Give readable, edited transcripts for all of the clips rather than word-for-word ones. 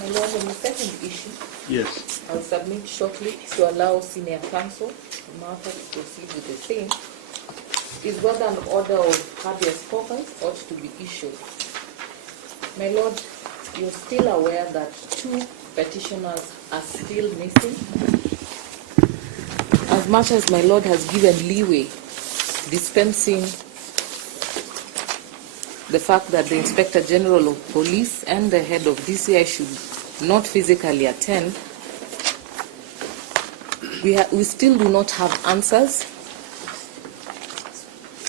My Lord, on the second issue, Yes. I'll submit shortly to allow senior counsel Martha to proceed with the same, is whether an order of habeas corpus ought to be issued. My Lord, you're still aware that 2 petitioners are still missing. As much as my Lord has given leeway, dispensing the fact that the Inspector General of Police and the head of DCI should not physically attend, we still do not have answers,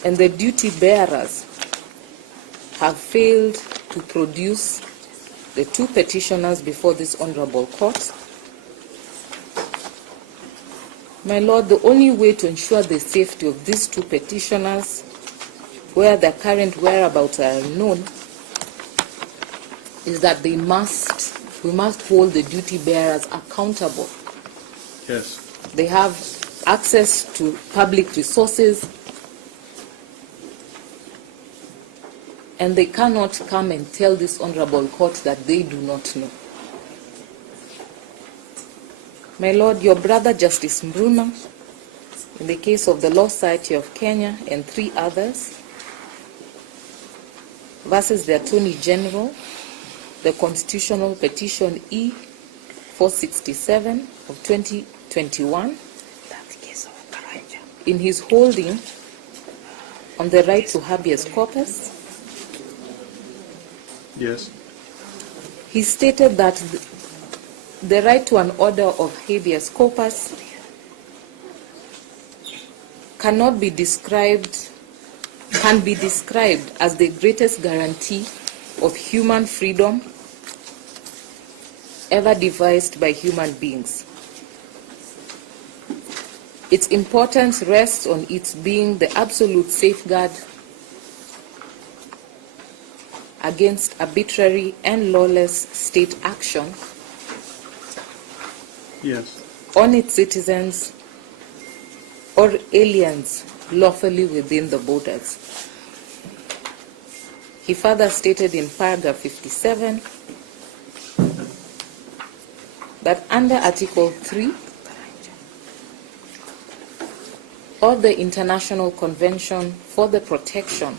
and the duty bearers have failed to produce the 2 petitioners before this honorable court. My Lord, the only way to ensure the safety of these 2 petitioners, where their current whereabouts are unknown, is that we must hold the duty bearers accountable. Yes. They have access to public resources, and they cannot come and tell this honorable court that they do not know. My Lord, your brother Justice Mbruna, in the case of the Law Society of Kenya and 3 others, versus the Attorney General, the Constitutional Petition E-467 of 2021, in his holding on the right to habeas corpus, Yes. he stated that the right to an order of habeas corpus can be described as the greatest guarantee of human freedom ever devised by human beings. Its importance rests on its being the absolute safeguard against arbitrary and lawless state action Yes. on its citizens or aliens lawfully within the borders. He further stated in paragraph 57 that under Article 3 of the International Convention for the Protection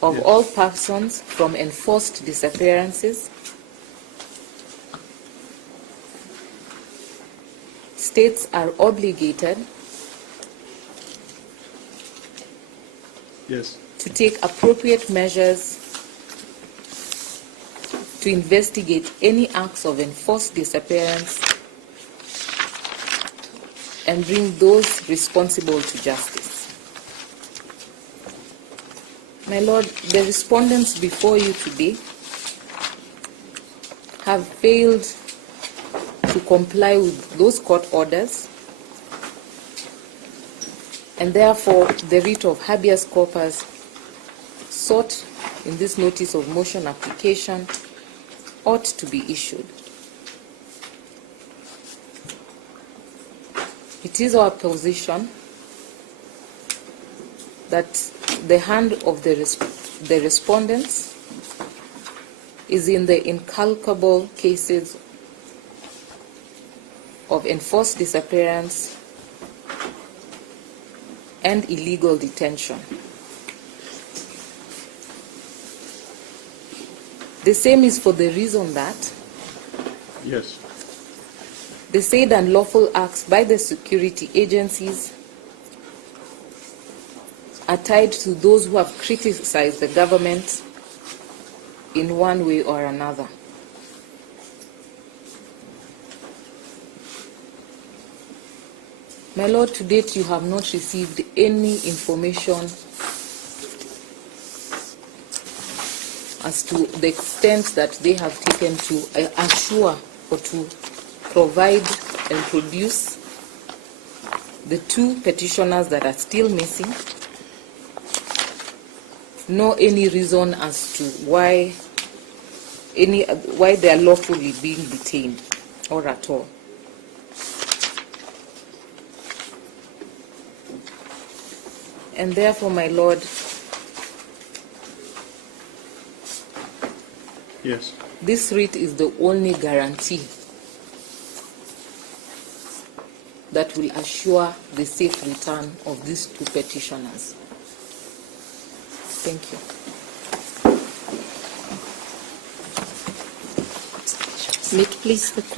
of all persons from enforced disappearances, states are obligated to take appropriate measures to investigate any acts of enforced disappearance and bring those responsible to justice. My Lord, the respondents before you today have failed to comply with those court orders, and therefore the writ of habeas corpus sought in this notice of motion application ought to be issued. It is our position that the hand of the respondents is in the incalculable cases of enforced disappearance and illegal detention. The same is for the reason that the said unlawful acts by the security agencies are tied to those who have criticized the government in one way or another. My Lord, to date you have not received any information as to the extent that they have taken to assure or to provide and produce the 2 petitioners that are still missing, nor any reason as to why they are lawfully being detained or at all. And therefore, my Lord, Yes. This writ is the only guarantee that will assure the safe return of these two petitioners. Thank you. May it please the court.